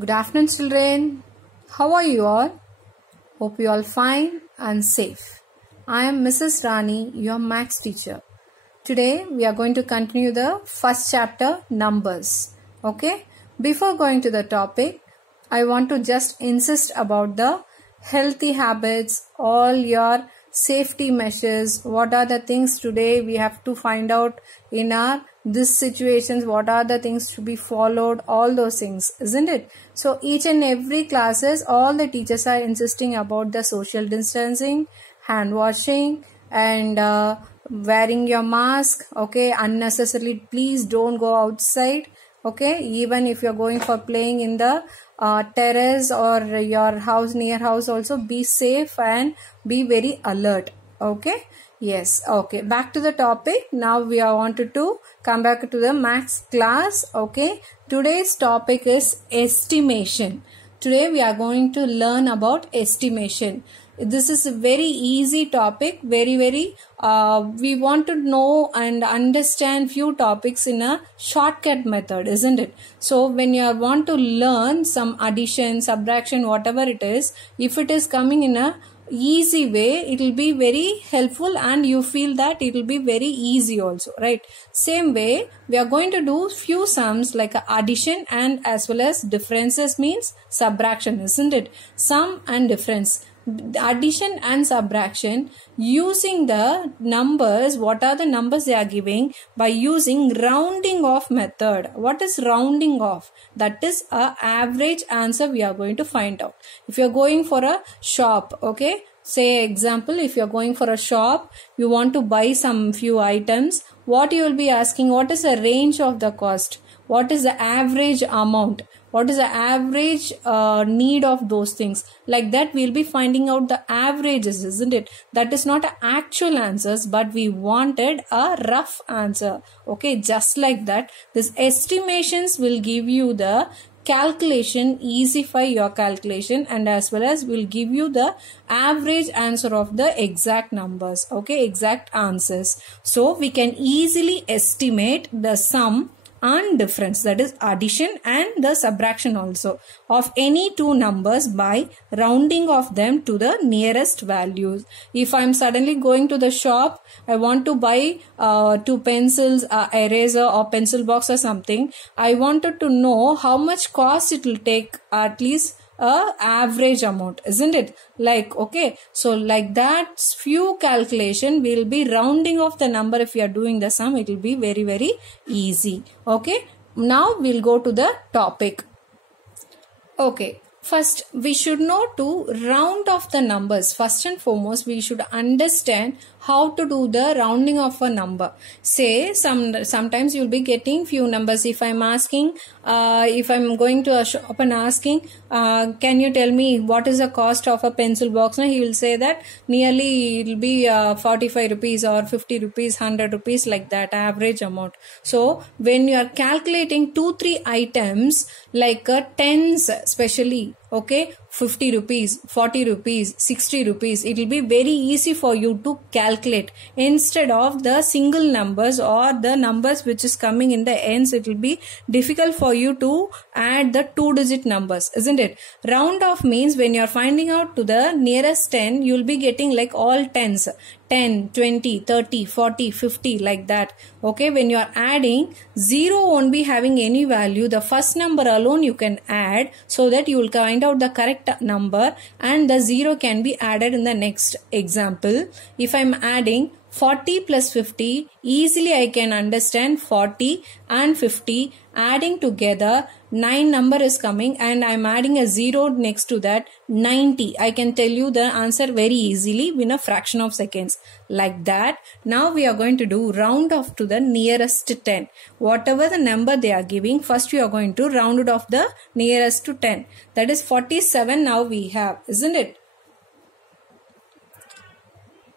Good afternoon, children. How are you all? Hope you all fine and safe. I am Mrs. Rani, your maths teacher. Today we are going to continue the first chapter, numbers. Okay? Before going to the topic, I want to just insist about the healthy habits, all your safety measures. What are the things today we have to find out in our this situations, what are the things to be followed, all those things, isn't it? So each and every classes, all the teachers are insisting about the social distancing, hand washing, and wearing your mask. Okay, unnecessarily please don't go outside. Okay, even if you're going for playing in the terrace or your house, near house, also be safe and be very alert. Okay, yes. Okay, back to the topic. Now we are wanted to come back to the maths class. Okay, today's topic is estimation. Today we are going to learn about estimation. This is a very easy topic, very we want to know and understand few topics in a shortcut method, isn't it? So when you want to learn some addition, subtraction, whatever it is, if it is coming in a easy way, it will be very helpful and you feel that it will be very easy also, right? Same way we are going to do few sums like addition and as well as differences means subtraction, isn't it? Sum and difference, addition and subtraction using the numbers. What are the numbers they are giving? By using rounding off method. What is rounding off? That is a average answer we are going to find out. If you are going for a shop, okay, say example, if you are going for a shop, you want to buy some few items, what you will be asking, what is the range of the cost? What is the average amount? What is the average need of those things? Like that we'll be finding out the averages, isn't it? That is not actual answers, but we wanted a rough answer. Okay, just like that. This estimations will give you the calculation, easify your calculation, and as well as will give you the average answer of the exact numbers. Okay, exact answers. So we can easily estimate the sum and difference, that is addition and the subtraction also, of any two numbers by rounding of them to the nearest values. If I am suddenly going to the shop, I want to buy two pencils, eraser or pencil box or something, I wanted to know how much cost it will take, at least average amount, isn't it? Like, okay, so like that few calculation will be rounding off the number. If you are doing the sum, it will be very easy. Okay, now we'll go to the topic. Okay, first we should know to round off the numbers. First and foremost, we should understand how to do the rounding of a number. Say sometimes you'll be getting few numbers. If I'm asking, if I'm going to a shop and asking, can you tell me what is the cost of a pencil box? Now he will say that nearly it will be 45 rupees or 50 rupees, 100 rupees, like that average amount. So when you are calculating 2-3 items like tens especially, okay, 50 rupees, 40 rupees, 60 rupees, it will be very easy for you to calculate. Instead of the single numbers or the numbers which is coming in the ends, it will be difficult for you to add the 2-digit numbers, isn't it? Round off means when you are finding out to the nearest 10, you will be getting like all tens. 10, 20, 30, 40, 50, like that. Okay, when you are adding, 0 won't be having any value. The first number alone you can add, so that you will find out the correct number and the 0 can be added in the next example. If I am adding 40 plus 50, easily I can understand 40 and 50 adding together, 9 number is coming and I am adding a 0 next to that, 90. I can tell you the answer very easily in a fraction of seconds. Like that, now we are going to do round off to the nearest 10. Whatever the number they are giving, first we are going to round it off the nearest to 10. That is 47 now we have, isn't it?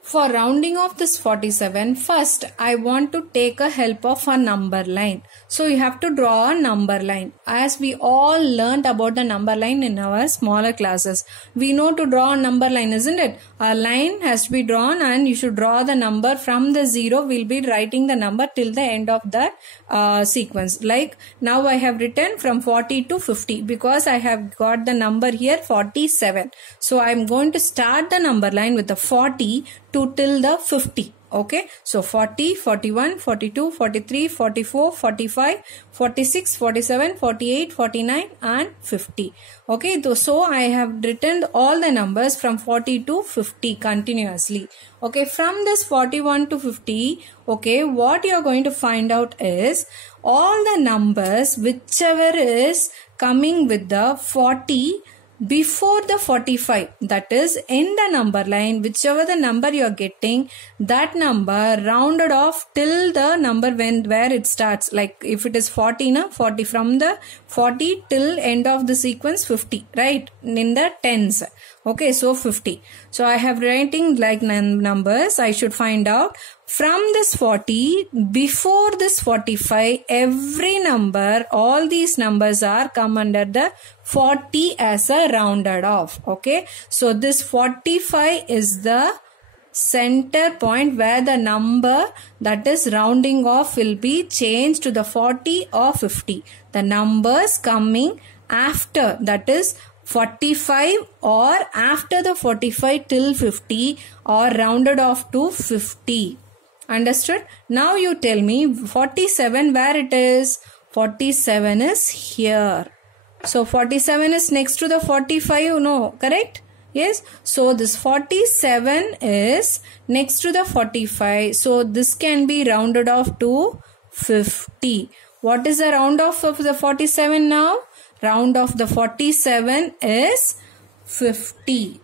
For rounding off this 47, first I want to take a help of a number line. So you have to draw a number line. As we all learned about the number line in our smaller classes, we know to draw a number line, isn't it? A line has to be drawn and you should draw the number from the 0. We'll be writing the number till the end of that sequence. Like now I have written from 40 to 50 because I have got the number here 47. So I'm going to start the number line with the 40 to till the 50. Okay, so 40, 41, 42, 43, 44, 45, 46, 47, 48, 49 and 50. Okay, so I have written all the numbers from 40 to 50 continuously. Okay, from this 41 to 50, okay, what you are going to find out is all the numbers whichever is coming with the 40 before the 45, that is in the number line, whichever the number you are getting, that number rounded off till the number where it starts. Like if it is 40, 40 from the 40 till end of the sequence 50, right, in the tens. Okay, so 50. So I have writing like numbers. I should find out from this 40 before this 45, every number, all these numbers are come under the 40 as a rounded off. Okay, so this 45 is the center point where the number that is rounding off will be changed to the 40 or 50. The numbers coming after, that is 45 or after the 45 till 50 or rounded off to 50. Understood? Now you tell me 47 where it is? 47 is here. So 47 is next to the 45, no, correct? Yes. So this 47 is next to the 45. So this can be rounded off to 50. What is the round off of the 47 now? Round of the 47 is 50.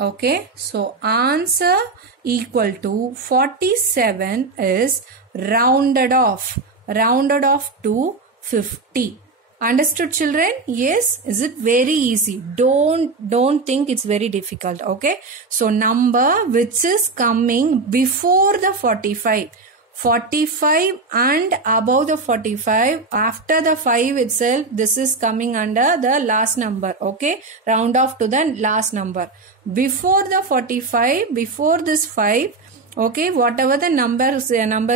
Okay, so answer equal to 47 is rounded off to 50. Understood, children? Yes. Is it very easy? Don't think it's very difficult. Okay, so number which is coming before the 45 and above the 45, after the 5 itself, this is coming under the last number. Okay, round off to the last number. Before the 45, before this 5, okay, whatever the numbers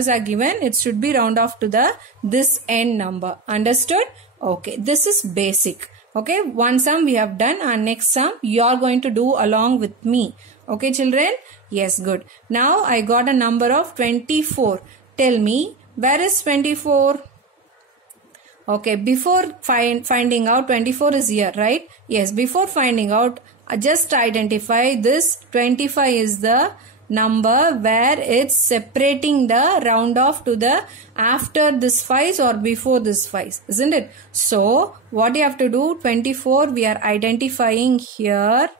are given, it should be round off to the this end number. Understood? Okay, this is basic. Okay, one sum we have done and next sum you are going to do along with me. Okay, children? Yes, good. Now I got a number of 24. Tell me, where is 24? Okay, before finding out 24 is here, right? Yes, before finding out, just identify this 25 is the number where it's separating the round off to the after this 5 or before this 5, isn't it? So, what you have to do, 24 we are identifying here.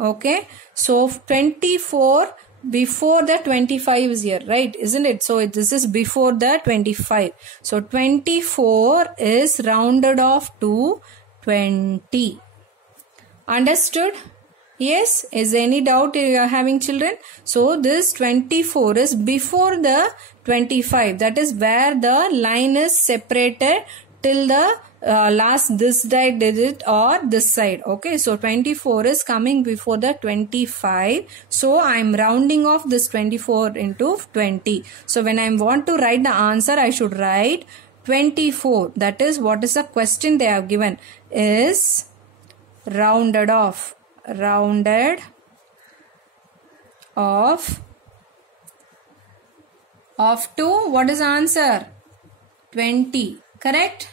Okay, so 24 before the 25 is here, right, isn't it? So this is before the 25. So 24 is rounded off to 20. Understood? Yes. Is there any doubt you are having, children? So this 24 is before the 25. That is where the line is separated till the last this digit or this side. Okay, so 24 is coming before the 25. So I am rounding off this 24 into 20. So when I want to write the answer, I should write 24. That is what is the question they have given is rounded off. Rounded off to what is the answer? 20. Correct?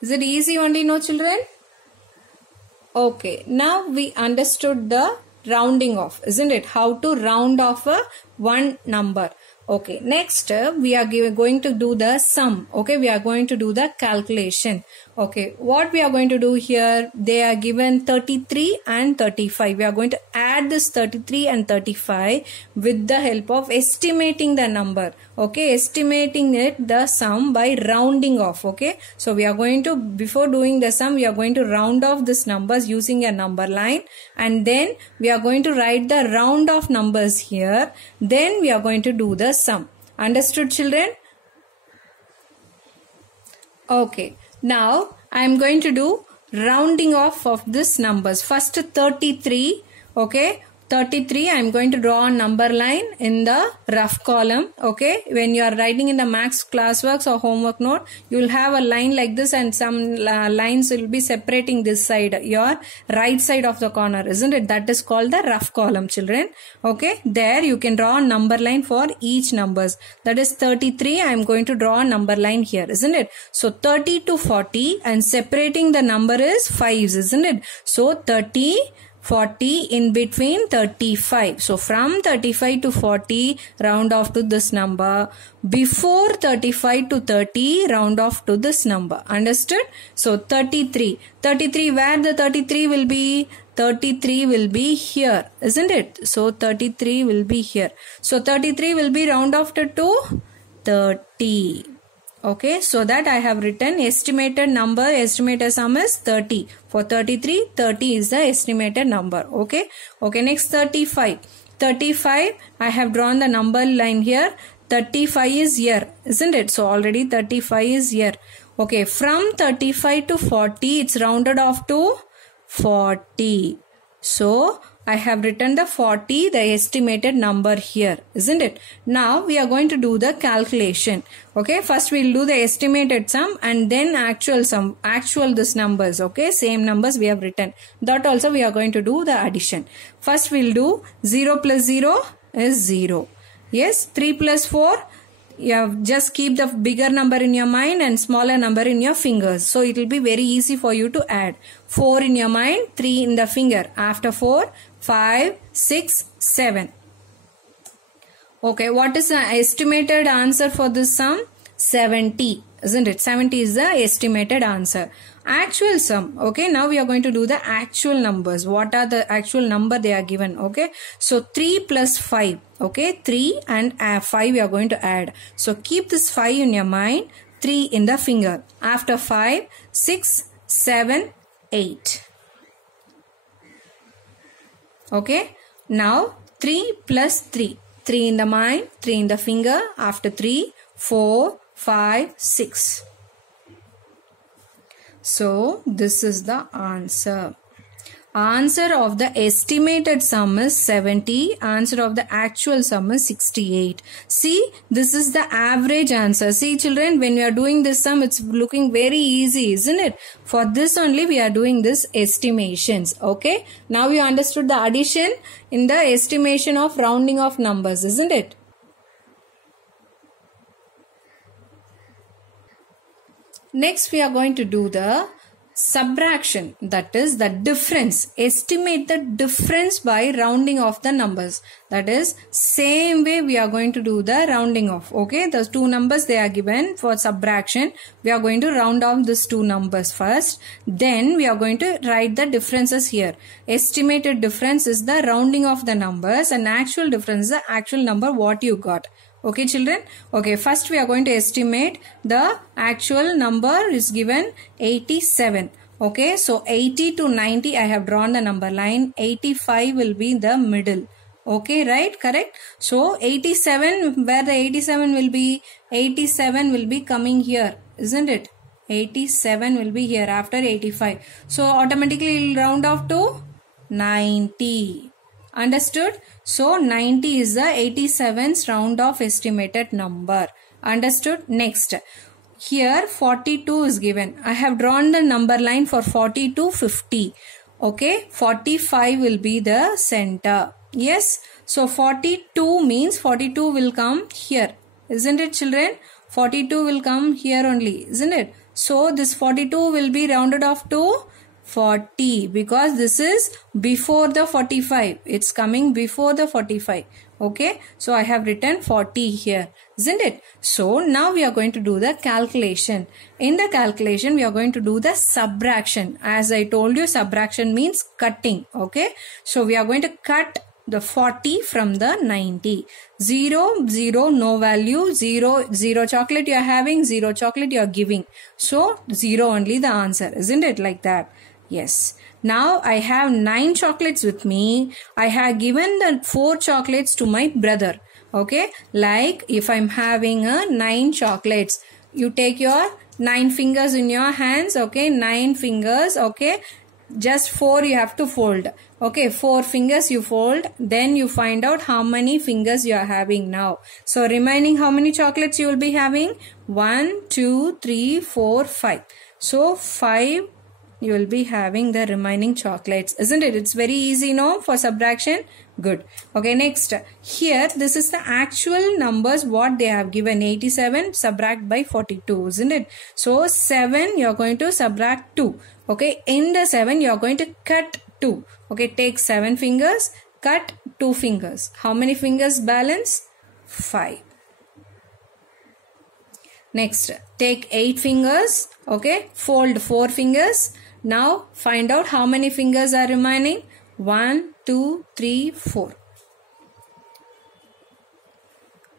Is it easy only, no, children? Okay, now we understood the rounding off, isn't it? How to round off one number. Okay, next we are going to do the sum. Okay, we are going to do the calculation. Okay, what we are going to do here, they are given 33 and 35. We are going to add this 33 and 35 with the help of estimating the number. Okay, estimating it, the sum, by rounding off. Okay, so we are going to, before doing the sum, we are going to round off these numbers using a number line, and then we are going to write the round off numbers here. Then we are going to do the sum. Understood, children? Okay, now I am going to do rounding off of these numbers. First 33. Okay, 33, I am going to draw a number line in the rough column. Okay, when you are writing in the max classworks or homework note, you will have a line like this, and some lines will be separating this side, your right side of the corner, isn't it? That is called the rough column, children. Okay, there you can draw a number line for each numbers. That is 33, I am going to draw a number line here, isn't it? So 30 to 40, and separating the number is 5s, isn't it? So 30, 40, in between 35. So from 35 to 40, round off to this number. Before 35 to 30, round off to this number. Understood? So 33. 33, where the 33 will be? 33 will be here, isn't it? So 33 will be here. So 33 will be round off to 30. Okay, so that I have written estimated number, estimated sum is 30. For 33, 30 is the estimated number. Okay, okay, next 35. 35, I have drawn the number line here. 35 is here, isn't it? So already 35 is here. Okay, from 35 to 40, it's rounded off to 40. So I have written the 40, the estimated number here, isn't it? Now we are going to do the calculation. Okay, first we will do the estimated sum and then actual sum, this numbers. Okay, same numbers we have written. That also we are going to do the addition. First we will do 0 plus 0 is 0. Yes, 3 plus 4. You have just keep the bigger number in your mind and smaller number in your fingers. So it will be very easy for you to add. 4 in your mind, 3 in the finger. After 4, 5, 6, 7. Okay, what is the estimated answer for this sum? 70, isn't it? 70 is the estimated answer. Actual sum. Okay, now we are going to do the actual numbers. What are the actual number they are given? Okay, so 3 plus 5. Okay, 3 and 5 we are going to add. So keep this 5 in your mind, 3 in the finger. After 5, 6, 7, 8. Okay, now 3 plus 3. 3 in the mind, 3 in the finger. After 3, 4, 5, 6. So this is the answer. Answer of the estimated sum is 70. Answer of the actual sum is 68. See, this is the average answer. See children, when we are doing this sum, it's looking very easy, isn't it? For this only we are doing this estimations. Okay. Now you understood the addition in the estimation of rounding of numbers, isn't it? Next we are going to do the subtraction, that is the difference. Estimate the difference by rounding off the numbers. That is same way we are going to do the rounding off. Okay, those two numbers they are given for subtraction. We are going to round off these two numbers first. Then we are going to write the differences here. Estimated difference is the rounding of the numbers and actual difference is the actual number what you got. Okay children, okay, first we are going to estimate the actual number is given 87. Okay, so 80 to 90 I have drawn the number line. 85 will be the middle. Okay, right, correct. So 87, where the 87 will be? 87 will be coming here, isn't it? 87 will be here after 85. So automatically it will round off to 90. Understood? So 90 is the 87's round off estimated number. Understood? Next, here 42 is given. I have drawn the number line for 40 to 50. Okay, 45 will be the center. Yes, so 42 means 42 will come here. Isn't it children? 42 will come here only. Isn't it? So this 42 will be rounded off to 40 because this is before the 45. It's coming before the 45. Okay, so I have written 40 here, isn't it? So now we are going to do the calculation. In the calculation, we are going to do the subtraction. As I told you, subtraction means cutting. Okay, so we are going to cut the 40 from the 90. 0, 0, no value. 0, 0 chocolate you are having, 0 chocolate you are giving. So 0 only the answer, isn't it? Like that. Yes. Now I have 9 chocolates with me. I have given the 4 chocolates to my brother. Okay. Like if I'm having 9 chocolates, you take your 9 fingers in your hands. Okay. 9 fingers. Okay. Just 4 you have to fold. Okay, 4 fingers you fold. Then you find out how many fingers you are having now. So remaining how many chocolates you will be having? 1, 2, 3, 4, 5. So 5 you will be having the remaining chocolates. Isn't it? It's very easy, no? For subtraction. Good. Okay, next. Here, this is the actual numbers what they have given. 87 subtract by 42. Isn't it? So, 7 you are going to subtract 2. Okay, in the 7 you are going to cut 2. Okay, take 7 fingers, cut 2 fingers. How many fingers balance? 5. Next, take 8 fingers. Okay, fold 4 fingers. Now, find out how many fingers are remaining. 1, 2, 3, 4.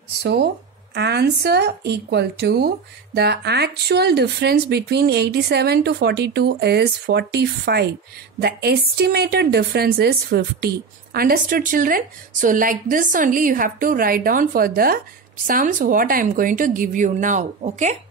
So, answer equal to the actual difference between 87 to 42 is 45. The estimated difference is 50. Understood, children? So, like this only you have to write down for the sums what I am going to give you now. Okay?